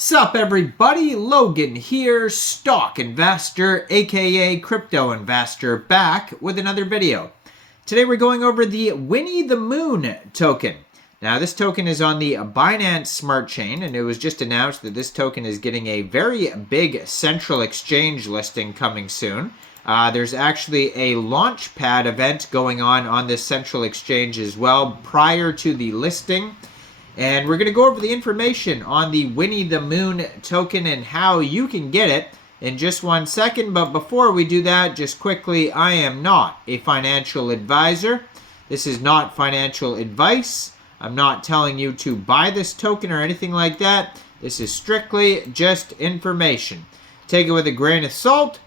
Sup everybody, Logan here, stock investor aka crypto investor, back with another video. Today we're going over the Winnie the Moon token. Now this token is on the Binance Smart Chain, and it was just announced that this token is getting a very big central exchange listing coming soon. There's actually a launchpad event going on this central exchange as well prior to the listing. And we're going to go over the information on the Winnie the Moon token and how you can get it in just 1 second. But before we do that, just quickly, I am not a financial advisor. This is not financial advice. I'm not telling you to buy this token or anything like that. This is strictly just information. Take it with a grain of salt.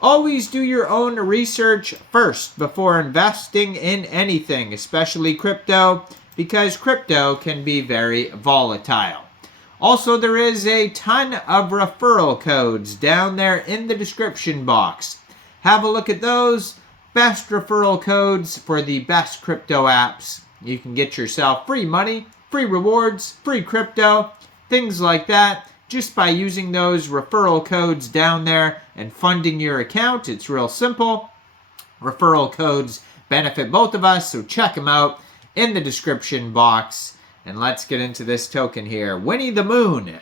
Always do your own research first before investing in anything, especially crypto, because crypto can be very volatile. Also, there is a ton of referral codes down there in the description box. Have a look at those. Best referral codes for the best crypto apps. You can get yourself free money, free rewards, free crypto, things like that, just by using those referral codes down there and funding your account. It's real simple. Referral codes benefit both of us, so check them out in the description box. And let's get into this token here. Winnie the Moon.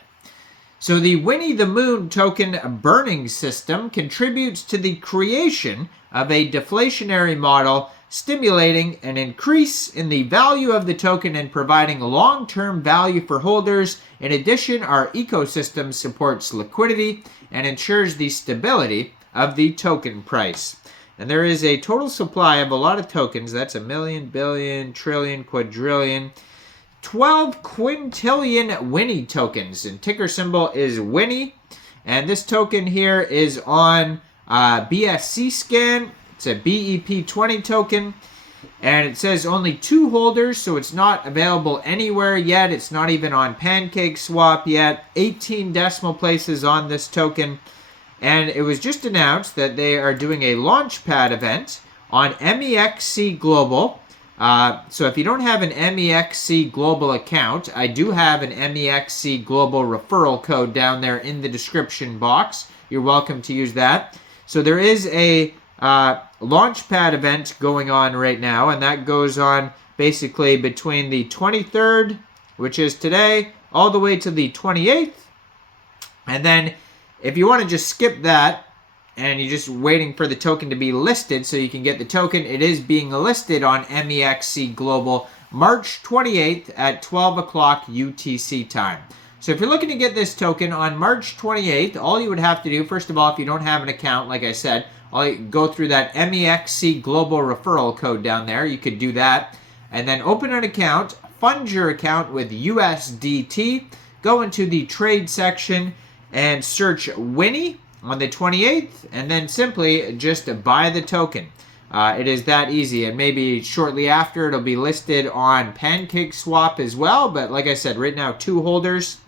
So the Winnie the Moon token burning system contributes to the creation of a deflationary model, stimulating an increase in the value of the token and providing long-term value for holders. In addition, our ecosystem supports liquidity and ensures the stability of the token price. And there is a total supply of a lot of tokens. That's a million, billion, trillion, quadrillion, 12 quintillion Winnie tokens. And ticker symbol is Winnie. And this token here is on BSC scan. It's a BEP20 token. And it says only 2 holders, so it's not available anywhere yet. It's not even on Pancakeswap yet. 18 decimal places on this token. And it was just announced that they are doing a launchpad event on Mexc Global. So if you don't have an Mexc Global account, I do have an Mexc Global referral code down there in the description box. You're welcome to use that. So there is a launchpad event going on right now, and that goes on basically between the 23rd, which is today, all the way to the 28th. And then if you want to just skip that and you're just waiting for the token to be listed so you can get the token, it is being listed on Mexc Global March 28th at 12 o'clock UTC time. So if you're looking to get this token on March 28th, all you would have to do, first of all, if you don't have an account, like I said, go through that Mexc Global referral code down there. You could do that. And then open an account, fund your account with USDT, go into the trade section, and search Winnie on the 28th, and then simply just buy the token. It is that easy, and maybe shortly after it'll be listed on Pancakeswap as well, but like I said, right now 2 holders.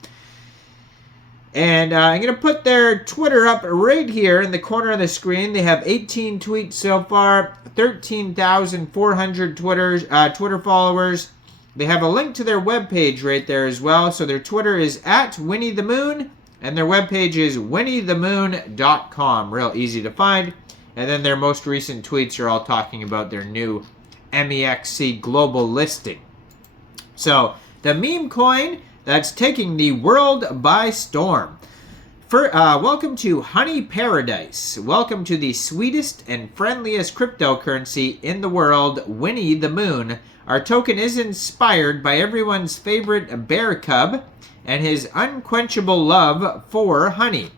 And I'm going to put their Twitter up right here in the corner of the screen. They have 18 tweets so far, 13,400 Twitter followers. They have a link to their webpage right there as well, so their Twitter is @WinnieTheMoon. And their webpage is winniethemoon.com. Real easy to find. And then their most recent tweets are all talking about their new Mexc Global listing. So, the meme coin that's taking the world by storm. Welcome to Honey Paradise. Welcome to the sweetest and friendliest cryptocurrency in the world, Winnie the Moon. Our token is inspired by everyone's favorite bear cub and his unquenchable love for honey.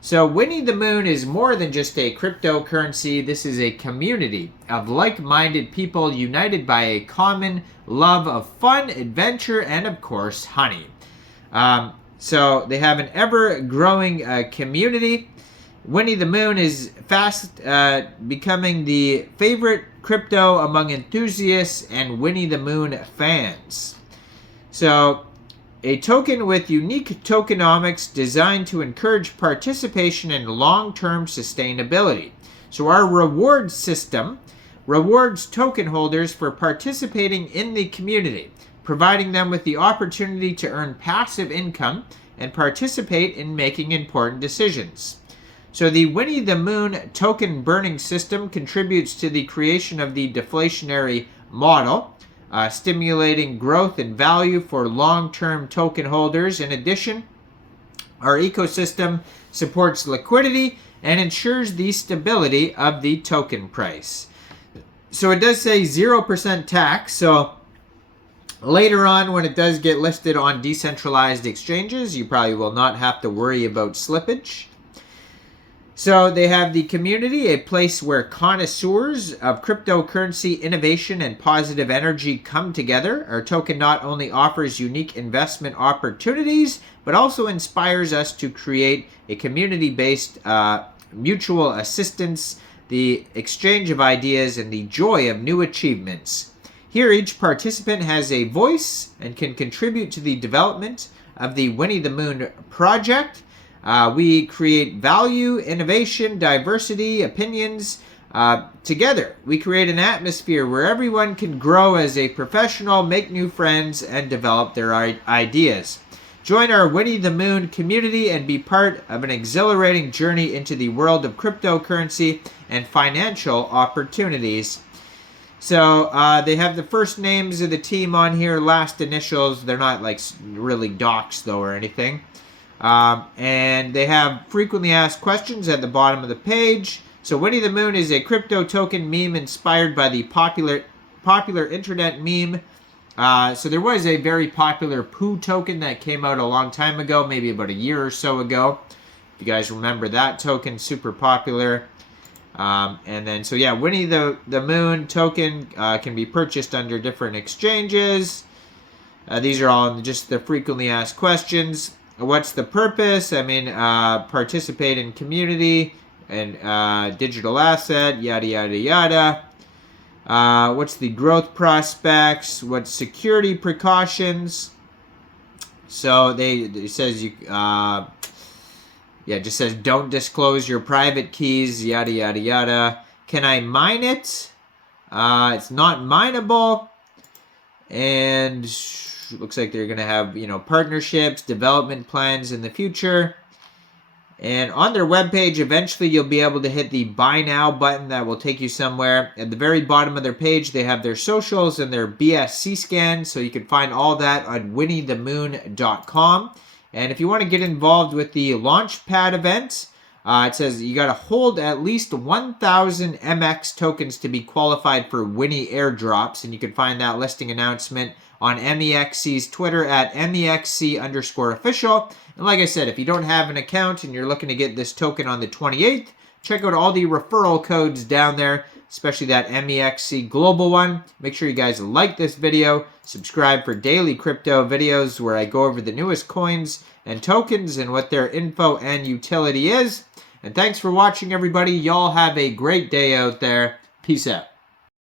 So Winnie the Moon is more than just a cryptocurrency. This is a community of like-minded people united by a common love of fun, adventure, and of course, honey. So they have an ever-growing community. Winnie the Moon is fast becoming the favorite crypto among enthusiasts and Winnie the Moon fans. So a token with unique tokenomics designed to encourage participation and long-term sustainability. So our reward system rewards token holders for participating in the community, providing them with the opportunity to earn passive income and participate in making important decisions. So the Winnie the Moon token burning system contributes to the creation of the deflationary model, stimulating growth and value for long-term token holders. In addition, our ecosystem supports liquidity and ensures the stability of the token price. So it does say 0% tax. So later on, when it does get listed on decentralized exchanges, you probably will not have to worry about slippage. So they have the community, a place where connoisseurs of cryptocurrency innovation and positive energy come together. Our token not only offers unique investment opportunities, but also inspires us to create a community-based mutual assistance, the exchange of ideas, and the joy of new achievements. Here, each participant has a voice and can contribute to the development of the Winnie the Moon project. We create value, innovation, diversity, opinions. Together, we create an atmosphere where everyone can grow as a professional, make new friends, and develop their ideas. Join our Winnie the Moon community and be part of an exhilarating journey into the world of cryptocurrency and financial opportunities. So they have the first names of the team on here, last initials. They're not like really docs though or anything. And they have frequently asked questions at the bottom of the page. So Winnie the Moon is a crypto token meme inspired by the popular internet meme. So there was a very popular Pooh token that came out a long time ago, maybe about a year or so ago. If you guys remember that token, super popular. And then, so yeah, Winnie the Moon token can be purchased under different exchanges. These are all just the frequently asked questions. What's the purpose? I mean, participate in community and digital asset, yada, yada, yada. What's the growth prospects? What's security precautions? So it says it just says don't disclose your private keys, yada, yada, yada. Can I mine it? It's not mineable. And it looks like they're going to have, partnerships, development plans in the future. And on their webpage, eventually you'll be able to hit the Buy Now button that will take you somewhere. At the very bottom of their page, they have their socials and their BSC scan, so you can find all that on winniethemoon.com. And if you want to get involved with the Launchpad event, it says you got to hold at least 1,000 Mexc tokens to be qualified for Winnie airdrops, and you can find that listing announcement on Mexc's Twitter at MEXC_official. And like I said, if you don't have an account and you're looking to get this token on the 28th, check out all the referral codes down there, especially that MEXC global one. Make sure you guys like this video, subscribe for daily crypto videos where I go over the newest coins and tokens and what their info and utility is. And thanks for watching, everybody. Y'all have a great day out there. Peace out.